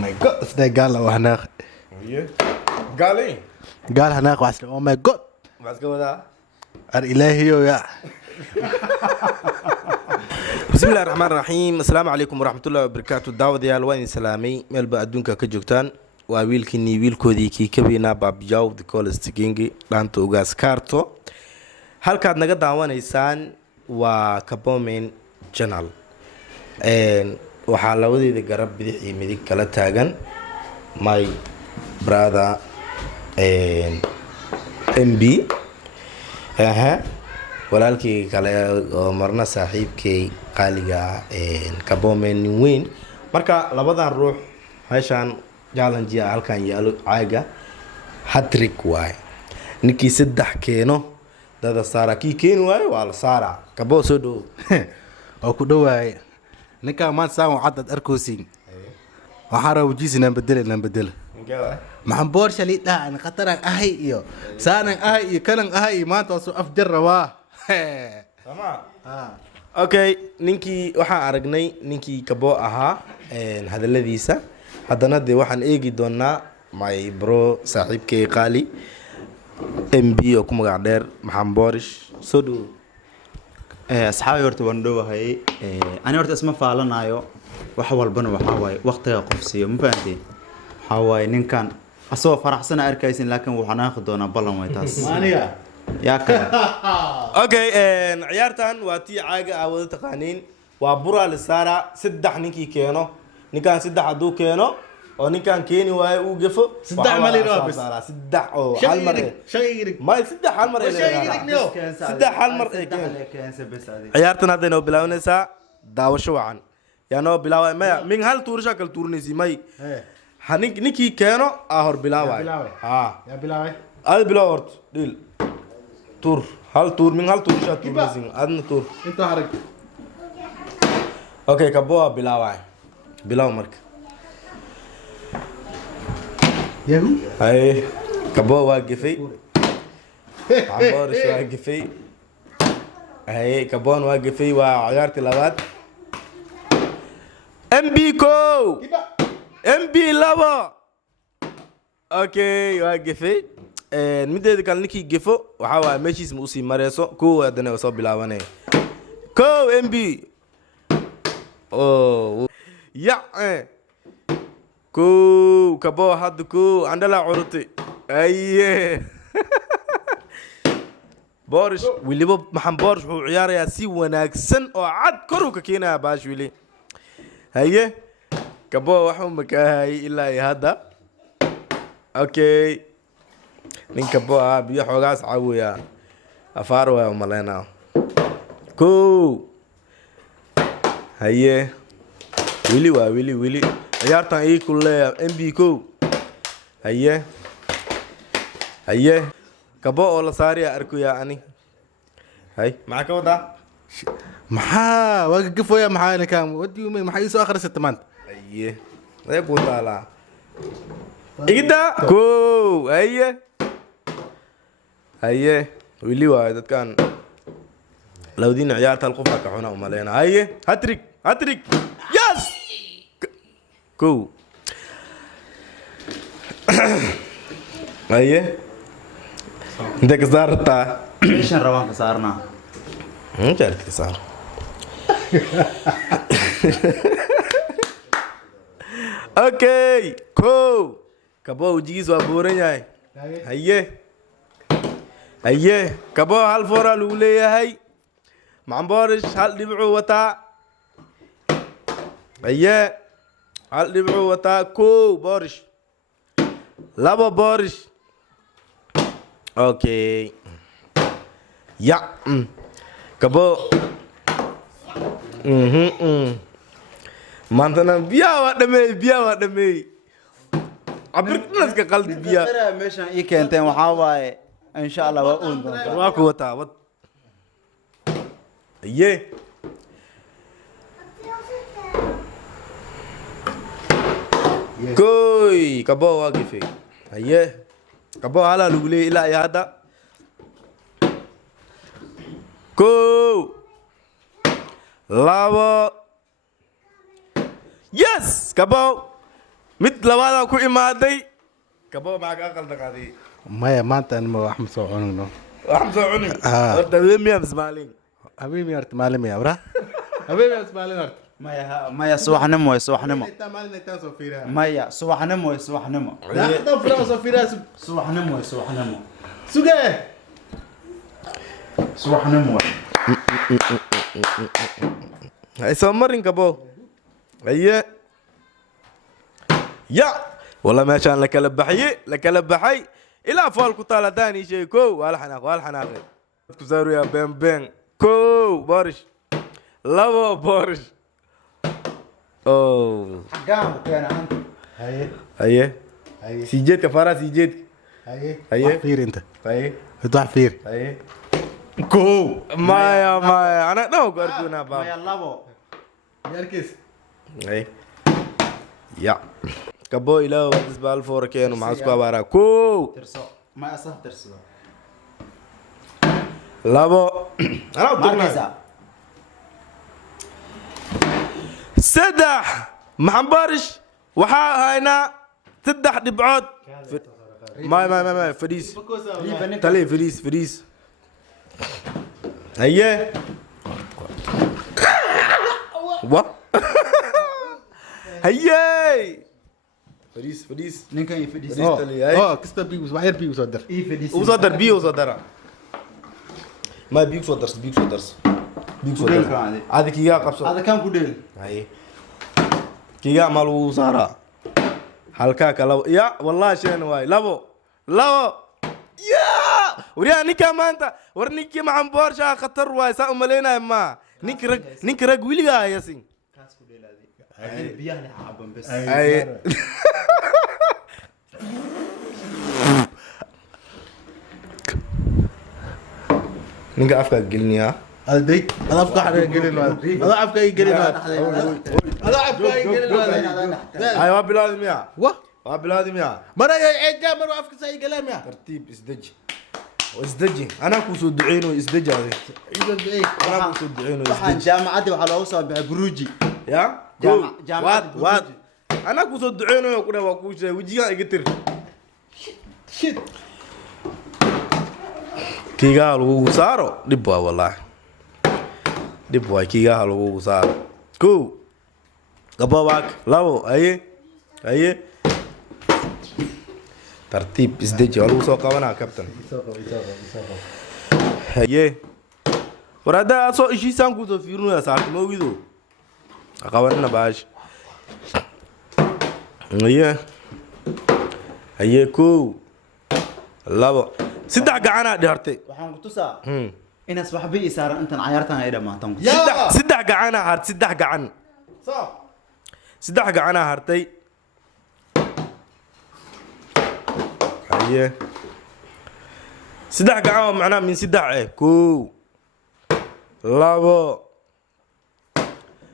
ماي جاد اصدق قال وهناك قال ايه؟ قال هناك واسلم او ماي جاد بس قبل ده الالهي يا بسم الله الرحمن الرحيم. السلام عليكم ورحمة الله وبركاته. داوديال وين سلامي مeel ba adduunka ka joogtaan waa wiilkiinii wiilkoodii kii kabeena Baabjaw the Coolest King dhaanta ugaas kaarto. halkaad naga daawanaysaan waa Kabomen channel waxaa labadeeda garab bidix iyo midig kala taagan my brother MB walaalkii kale oo marna saaxiibkay qaaliga Kabomen weyn. marka labadan ruux meeshan challenge halkan yaalo caaga hat-trick waay ninkii saddex keeno dada saara kii keeni waay waa la saara Kabo soo dhow oo ku dhawaay ninka ma saan cadad arkoosin waxaan rawjiisina bedel maxan boor shalay dhaan qataran ahay iyo saanan ahay iyo kalan ahay maanta soo afjar rabaa okay ninkii waxaan aragnay ninkii Kabo ahaa hadaladiisa haddana de waxaan eegi doonaa my bro saaxiibkay qaali MB oo ku magac dheer maxan boorish soo dhow asxaabi horta waan dhowahay ani horta isma faalanayo wax walbana waxa waaye waqtiga qofsiyo ma fahanteen waxa waaye ninkan asoo faraxsan arkaysin laakiin waxaan aaqi doonaa ballan way taas aniga yaa ka okay ciyaartan waa tii caaga ah wada taqaaniin waa bura la saara saddex ninkii keeno ninkan saddex haduu keeno oo ninkan keeni waayo uu gafo saddex mali roo bas saddex oo hal mar ma saddex hal mar saddex hal mar ciyaartan hadda inoo bilaabanaysaa daawasho wacan yaa noo bilaaway maya min hal tuursha kala tuurnaysi may ninkii keeno aa hor bilaaway yaa bilaaway aad bilaaw horta dhil tur hal tur min hal tuursha tuurnaysi adna tur inta harag okay Kabo bilaaway bilaaw marka yahu ay Kabo waa gafay Boris waa gafay ay Kabon waa gafay waa ciyaartii labaad MB ko MB labo okay waa gafay mideeda kale ninkii gafo waxa waa meeshiis ma usii mareyso koo hadana soo bilaabanay ko MB oh ya ko Kabo had ko andala curti aye Boris wiliba maxan Boris wuxuu ciyaarayaa si wanaagsan oo cad kor ka keenaya baash wili haye Kabo waxuu makahay ilaa hadda okay nin Kabo biyo xogaas caawiya afaar waa malena ko haye wili ciyaartan ay ku leeyahay MB ko haye Kabo oo la saariya arkuya ani hay maxaa ka wada maxaa waa gafoya maxaa ninkan wadi uma maxay soo akhrisatay maanta haye way ku taala igida ko haye wili waa dadkan lawdiin ciyaarta qof ka xuna u maleena haye hat-trick yes ko haye انت كسرتها ايش روان كسرنا انت كسر اوكي كو Kabo jiis waa buuran yahay haye Kabo hal fora lagu leeyahay maxan Boorish hal dhibcu wataa haye hal dhibcu wataa ko Boorish labo Boorish okay ya Kabo maantana biya waa dhamay abirknas ka qaldi biya meeshan ii keenteen waxa waaye insha Allah waa uun doonta waa ku wataa wad ye koy Kabo waa gifay haye Kabo hala lagu leeyahay ilaa iyo hadda ko labo yes Kabo mid labaad ku imaaday kabo maag aqal daqaday maya maanta aan ma wax ma soo cunino waxaan soo cunin horta weemiya bismaalin habibi horta maalin ya bra habibi maalin horta maya subaxnimo way subaxnimo inta maalin inta soo fiiraa maya subaxnimo way subaxnimo لا فراو soo fiiraa subaxnimo way subaxnimo suge subaxnimo way ay soo marin kabo aye ya wala meeshaan la kala baxay ilaa fool ku taala daani shay ko wala xanaaq ku saaruya ben ko borish labo borish oh xagaan keena anta aye sijeed ka fara sijeed aye fiir inta aye wax fiir aye ko maya ana dhaw ku arkuna ba maya labo yarkis aye ya kabo ilaa isbaal foorkeenu maxaa isku abaara ko tirso ma asah tirso labo ana markaysa saddex maxan barish waxaa haynaa 3 dhibcood ما فريس تلي فريس هيا وا هيا فريس ninkan iyo fadhiis كستا بيوس وحير بيوس ودر iyo fadhiis وصدر ما بيوس ودرس هذا كيغا قبصو hada kan ku dheel هاي كيغا مالو سارا halka kala ya wallahi sheen way labo ya wariya ninka maanta war ninki maxan boorsha khatar way sa umaleynay ma ninki rag wiliga yasin kaas ku dheelaadi biyaha la xaban bas ay ninka afka gelniya هذا افكار حاجه قليل هذا افكار قليل هذا افكار قليل ايوه بلاد ميا واه بلاد ميا مرة يا مرة افكار ساي كلام يا ترتيب ازدجي انا كوسو دعينو ازدجي هذه انا كوسو دعينو waxaan jaamacada waxa loogu soo baxay buruji يا jaamacada واد انا كوسو دعينو كده واكوشه وجيها يقتر شيت كيغا لو سارو دبوا والله دبوا كيغا لو سارو كو قبواك لو اي ترتيب ازدجي ولو سو قوانا كابتن هي وردا سو شي سانكو تو فيرنو يا ساعه مو ويدو قوانا باش هي كو لابو سدح قعنا دهرتي waxaan ku tusaa inaas waxba ii saaran intan cayaartan ay dhamaatan سدح قعنا هرت سدح قعن صح سدح قعنا هرتي هي سدح قعنا معناه من سدح كو لابو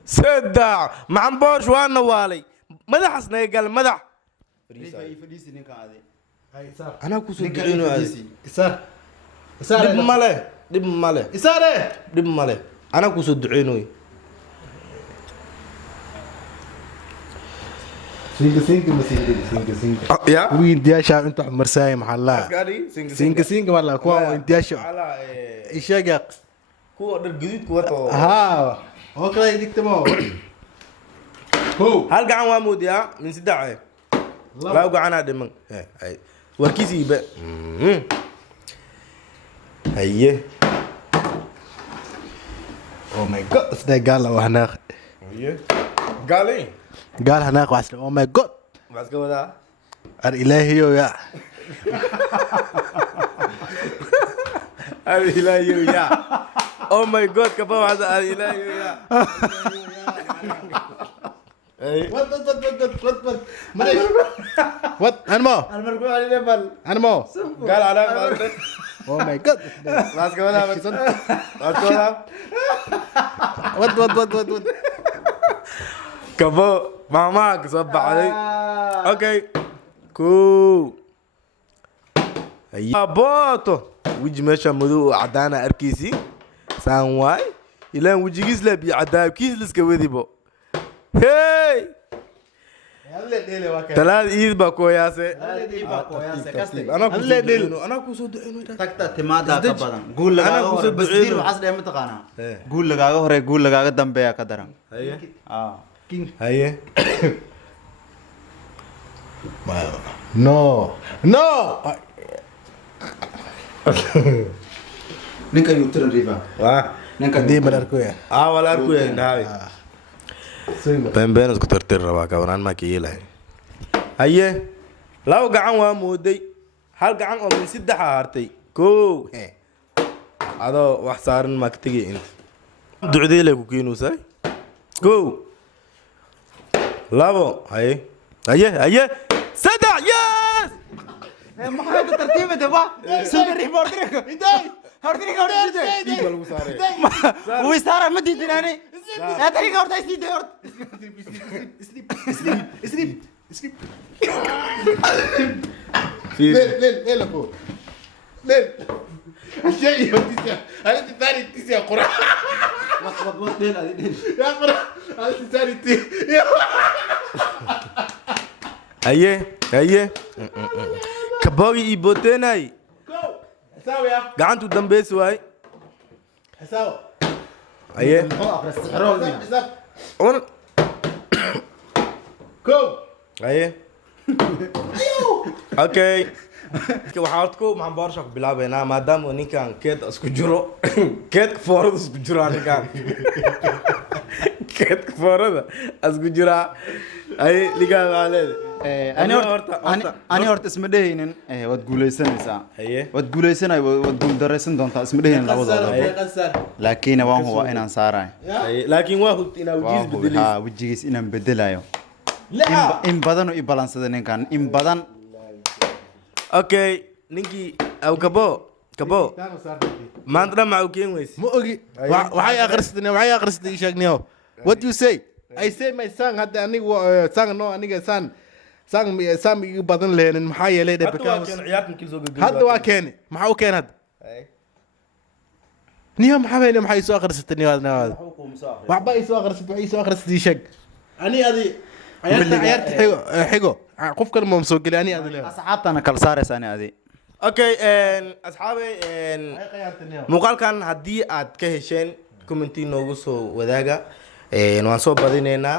سدح مع بورش وانا والي مدح حسنا قال مدح fadhiis ninkan adi هاي صار انا كوسو دعينو هذه صار صار دب ماله صار دب ماله انا كوسو دعينو سينك يا وين دياشا انت مرساي محلا عسكري سينك والله كوا دياشا على ايشاق كو در جديد كو ها اوكي يديك تمو هو هل قعن وامود يا من سدعه لا قعنا دمن هاي وركيسي بقى هي او ماي جاد ده قال له هناك هي قالي قال هناك واسل او ماي جاد بس كده الالهي يا الهي يا او ماي جاد كفو هذا الهي يا وات انمو almarku ali level انمو قال على او ماي جاد بس كده بس كده وات كفو ماماك صب علي اوكي كو يا بوتو وجه ماشا مدو عدانا اركيسي سان واي الى وجهيس لبي عدا كيس لسك وديبو هي talaad iid baa kooyaase anaa ku Alle dhil. anaa ku soo duceyno tagta timaada ka badan guul Anaa lagaaga ku hore soo bas duceeyo. diir waxaas dheh mataqaanaa Eh. guul lagaaga hore guul lagaaga dambeeya ka daran haye ah haye No. No. ninka yuu tiran riba waa ninka Hadii mal arko ya. wala arku yahay been isku tirtir rabaa kabanaan ma ka yeelay haye law gacan waa mooday hal gacan oo min saddex hartay koo adoo wax saaran ma ka tagay inta ducdeele ku keenusay koo labo haye haye haye saddex yes maxaa ka tartiibada ba sida riba ordinka ordinka ordinka diib lagu saaray wuu saara ma diidinaani ordinka ordinka sida ord ليل ابو ليل الشيء يوديك انا تثاني تيسي قرا بس دين ادي دين يا قرا انا تثاني تي haye haye kaboogi ii booteenay حساوي يا gacantu dambeys waay حساوي haye حساب un كو haye okay waxaa horta ko maxaan boorsha ku bilaabeynaa maadaama ninkan keed isku jiro keedka foorada isku jiraa ninkan keedka foorada isku jiraa ay ligaa waa leedahay ani horta isma dhehaynin waad guuleysanaysaa haye waad guuleysanay waad guul dareysan doontaa isma dhehaynin labadooda قصر laakiin waan huwa inaan saarayo haye laakiin waa hubta inaa wajiis bedelis haa wejigiis inaan bedelayo لا in badan u ibalansada ninkan in badan okay ninkii aw kabo kabo maanta dhan maxaa u keen weyse مو اوغي waxay akhrisatay waxay akhrisatay sheegniyo what you say I say my son hadda aniga sang no aniga sang igu badan leenin maxaa yeelay hadda waa because keen ciyaarta markii soo gagabay hadda waa keeni maxaa u keen hadda niyo maxaa weyle maxay soo akhrisatay niyo waxba ay soo akhrisatay waxay soo akhrisatay sheeg ani adi ciyaarta xigo qofkan ma soo gali ani adi leeyahay asxaabtana kala saaraysa ani adi okay asxaabay muuqaalkan haddii aad ka hesheen commenti noogu soo wadaaga waan soo badinaynaa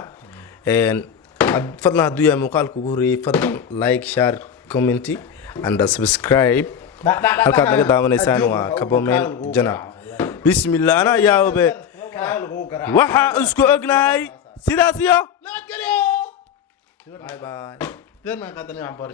fadlan hadduu yahay muuqaalka ugu horreeyey fadlan like share commenty and subscribe halkaad naga daawanaysaan waa kabomeel janal bismillah anaa yaabe waxaan isku ognahay sidaas iyo لا تقليو bye bye دير ما قدني عبر